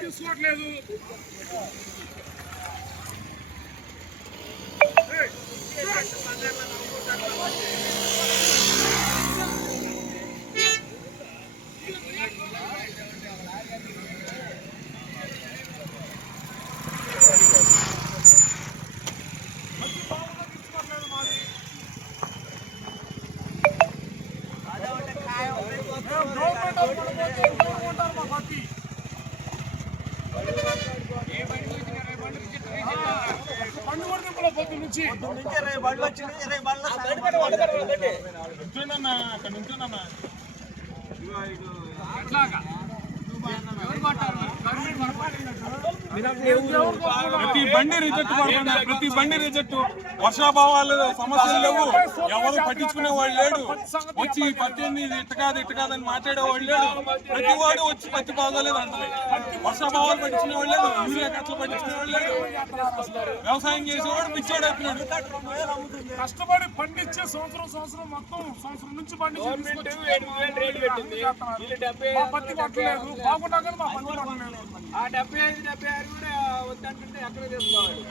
తీసుకోవట్లేదు. ప్రతి బండి రిజెక్ట్ పడుతున్నా, ప్రతి బండి రిజెక్ట్. వర్షాభావాలు సమస్యలు లేవు, ఎవరు పట్టించుకునే వాళ్ళు లేడు. వచ్చి పత్తిని ఇట్ట కాదని మాట్లాడేవాళ్ళు లేడు. ప్రతి వాడు వచ్చి పత్తి బాగోలేదు అంటే వర్షాభావాలు పట్టించుకునే వాళ్ళు లేదు, యూరియా కట్టలు పట్టించుకునే వాళ్ళు లేదు. వ్యవసాయం చేసేవాడు పిచ్చోడు అవుతున్నాడు. కష్టపడి పండించే సంవత్సరం మొత్తం సంవత్సరం నుంచి పండించి పత్తి పట్టలేదు. బాగున్నా కానీ మా పత్తి పట్టలేదు. 75, 76 కూడా వద్దంటుంటే ఎక్కడ తీసుకోవాలి.